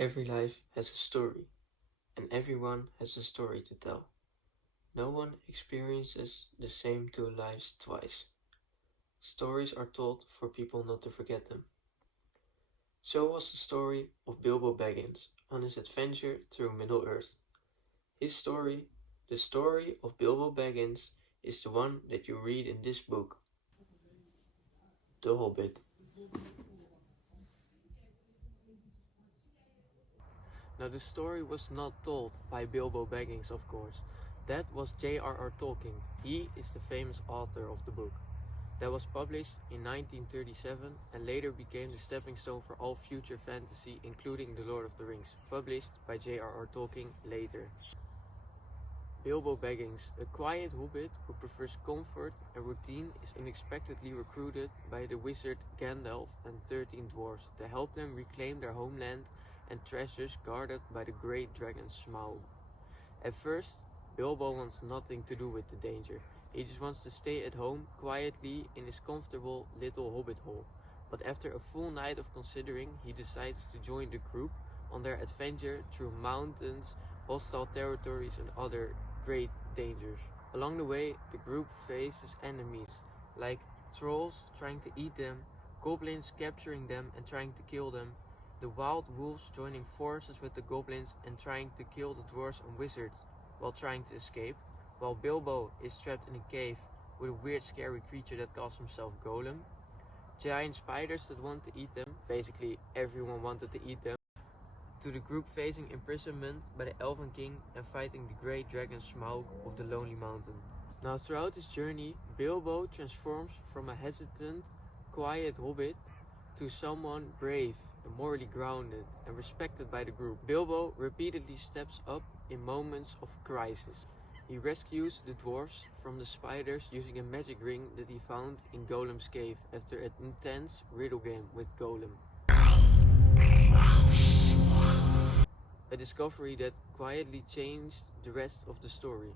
Every life has a story, and everyone has a story to tell. No one experiences the same two lives twice. Stories are told for people not to forget them. So was the story of Bilbo Baggins on his adventure through Middle-earth. His story, the story of Bilbo Baggins, is the one that you read in this book, The Hobbit. Now the story was not told by Bilbo Baggins, of course. That was JRR Tolkien. He is the famous author of the book. That was published in 1937 and later became the stepping stone for all future fantasy, including The Lord of the Rings, published by JRR Tolkien later. Bilbo Baggins, a quiet hobbit who prefers comfort and routine, is unexpectedly recruited by the wizard Gandalf and 13 dwarves to help them reclaim their homeland and treasures guarded by the great dragon Smaug. At first, Bilbo wants nothing to do with the danger. He just wants to stay at home quietly in his comfortable little hobbit hole. But after a full night of considering, he decides to join the group on their adventure through mountains, hostile territories and other great dangers. Along the way, the group faces enemies like trolls trying to eat them, goblins capturing them and trying to kill them, the wild wolves joining forces with the goblins and trying to kill the dwarves and wizards while trying to escape, while Bilbo is trapped in a cave with a weird scary creature that calls himself Golem, giant spiders that want to eat them, basically everyone wanted to eat them, to the group facing imprisonment by the Elven King and fighting the great dragon Smaug of the Lonely Mountain. Now throughout his journey, Bilbo transforms from a hesitant, quiet hobbit to someone brave and morally grounded and respected by the group. Bilbo repeatedly steps up in moments of crisis. He rescues the dwarves from the spiders using a magic ring that he found in Golem's cave after an intense riddle game with Golem. A discovery that quietly changed the rest of the story.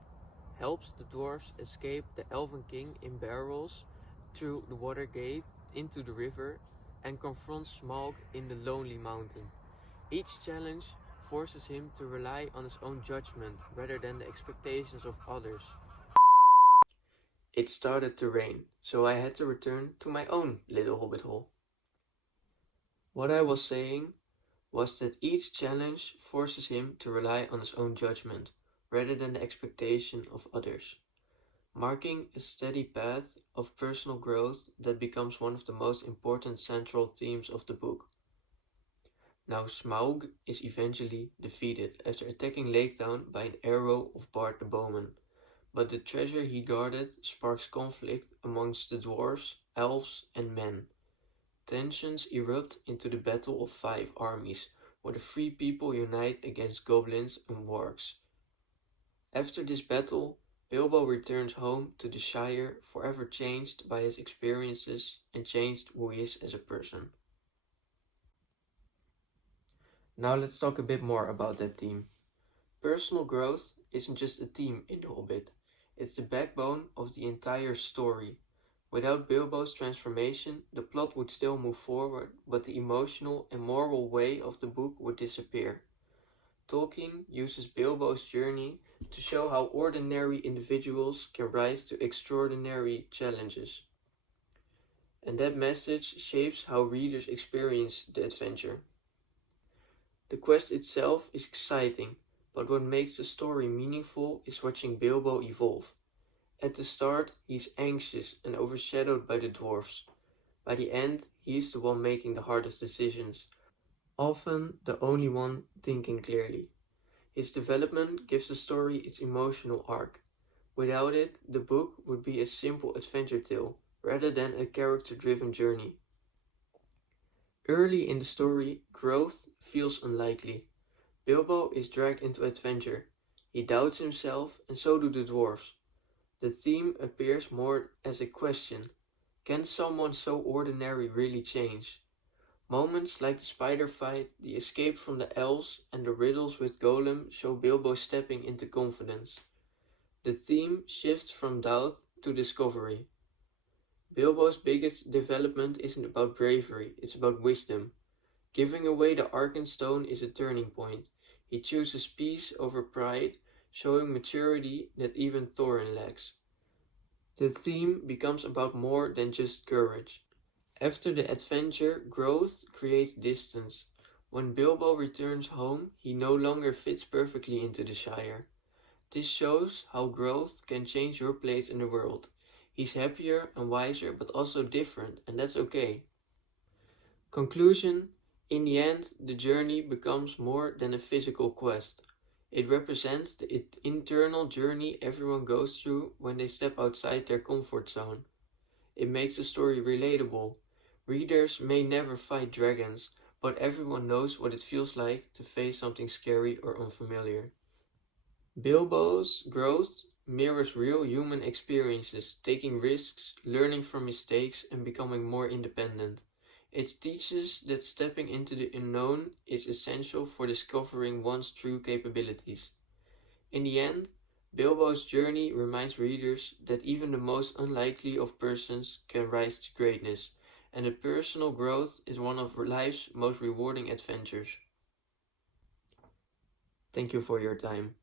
Helps the dwarves escape the Elven King in barrels through the water gate into the river and confronts Smaug in the Lonely Mountain. Each challenge forces him to rely on his own judgment rather than the expectations of others. It started to rain, so I had to return to my own little hobbit hole. What I was saying was that each challenge forces him to rely on his own judgment rather than the expectation of others, marking a steady path of personal growth that becomes one of the most important central themes of the book. Now Smaug is eventually defeated after attacking Lake Town by an arrow of Bard the Bowman, but the treasure he guarded sparks conflict amongst the dwarves, elves and men. Tensions erupt into the Battle of Five Armies, where the free people unite against goblins and wargs. After this battle, Bilbo returns home to the Shire, forever changed by his experiences and changed who he is as a person. Now let's talk a bit more about that theme. Personal growth isn't just a theme in The Hobbit, it's the backbone of the entire story. Without Bilbo's transformation, the plot would still move forward, but the emotional and moral way of the book would disappear. Tolkien uses Bilbo's journey to show how ordinary individuals can rise to extraordinary challenges. And that message shapes how readers experience the adventure. The quest itself is exciting, but what makes the story meaningful is watching Bilbo evolve. At the start, he is anxious and overshadowed by the dwarves. By the end, he is the one making the hardest decisions, often the only one thinking clearly. His development gives the story its emotional arc. Without it, the book would be a simple adventure tale, rather than a character-driven journey. Early in the story, growth feels unlikely. Bilbo is dragged into adventure. He doubts himself, and so do the dwarves. The theme appears more as a question. Can someone so ordinary really change? Moments like the spider fight, the escape from the elves, and the riddles with Golem show Bilbo stepping into confidence. The theme shifts from doubt to discovery. Bilbo's biggest development isn't about bravery, it's about wisdom. Giving away the Arkenstone is a turning point. He chooses peace over pride, showing maturity that even Thorin lacks. The theme becomes about more than just courage. After the adventure, growth creates distance. When Bilbo returns home, he no longer fits perfectly into the Shire. This shows how growth can change your place in the world. He's happier and wiser, but also different, and that's okay. Conclusion: in the end, the journey becomes more than a physical quest. It represents the internal journey everyone goes through when they step outside their comfort zone. It makes the story relatable. Readers may never fight dragons, but everyone knows what it feels like to face something scary or unfamiliar. Bilbo's growth mirrors real human experiences, taking risks, learning from mistakes, and becoming more independent. It teaches that stepping into the unknown is essential for discovering one's true capabilities. In the end, Bilbo's journey reminds readers that even the most unlikely of persons can rise to greatness, and that personal growth is one of life's most rewarding adventures. Thank you for your time.